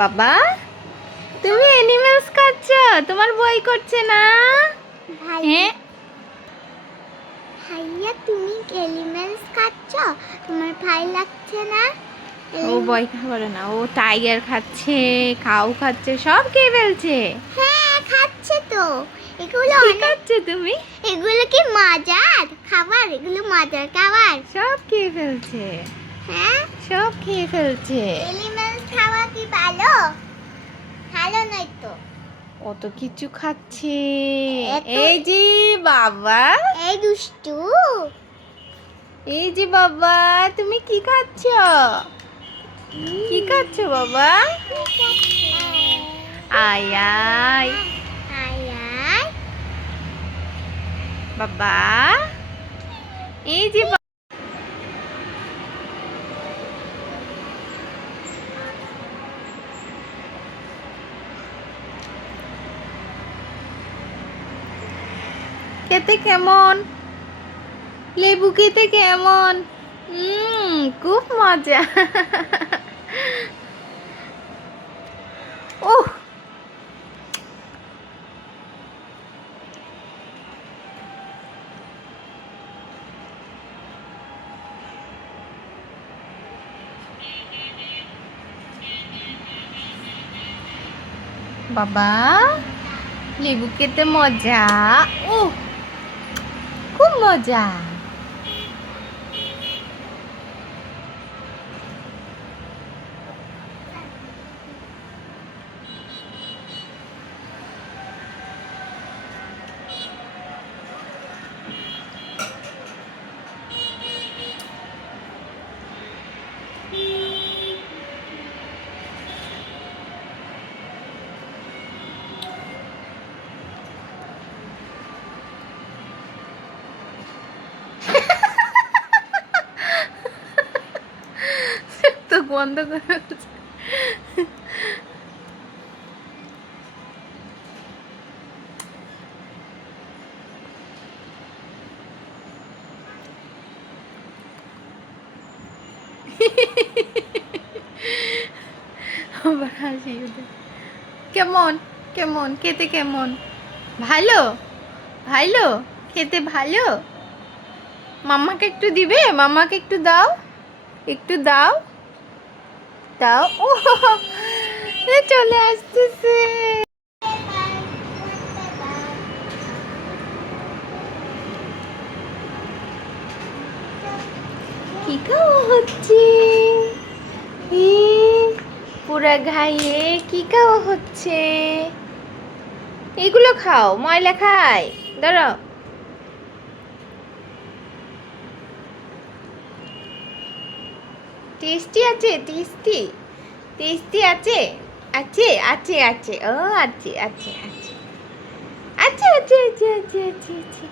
বাবা, তুমি অ্যানিমেলস খাচ্ছ, তোমার বই করছে না? হ্যাঁ ভাইয়া, তুমি অ্যানিমেলস খাচ্ছ, তোমার ভয় লাগছে না? ও বই খাবে না, ও টাইগার খাচ্ছে, কাউ খাচ্ছে, সব খেয়ে ফেলছে। হ্যাঁ, খাচ্ছে তো। এগুলো কি অনেক, খাচ্ছে তুমি? এগুলো কি মজার খাবার? এগুলো মজার খাবার। সব খেয়ে ফেলছে, হ্যাঁ, সব খেয়ে ফেলছে। অ্যানিমেলস খাওয়া কি ভালো? ভালো নয় তো। কত কিছু খাচ্ছে। এত- এই যে বাবা, এই দুষ্টু। এই যে বাবা, তুমি কি খাচ্ছ? কি খাচ্ছ বাবা? আয় আয় আয় আয়। বাবা, এই যে খেতে কেমন? লেবু খেতে কেমন? খুব মজা। ওহ, বাবা, লেবু খেতে মজা। ও, খুব মজা। তো বন্ধ করে আবার হাসি ওঠে। কেমন কেমন খেতে কেমন? ভালো, ভালো খেতে ভালো। মাম্মাকে একটু দিবে? মাম্মাকে একটু দাও, একটু দাও, দাও। ও, চলে আসতেছে। কি খাওয়া হচ্ছে? ই, পুরা ঘাইয়ে কি খাওয়া হচ্ছে? এগুলো খাও, ময়লা খায়। দাঁড়াও, টেস্টি আছে, টেস্টি, টেস্টি আছে, আছে আছে আছে, ও আছে আছে আছে আছে আছে আছে আছে আছে আছে।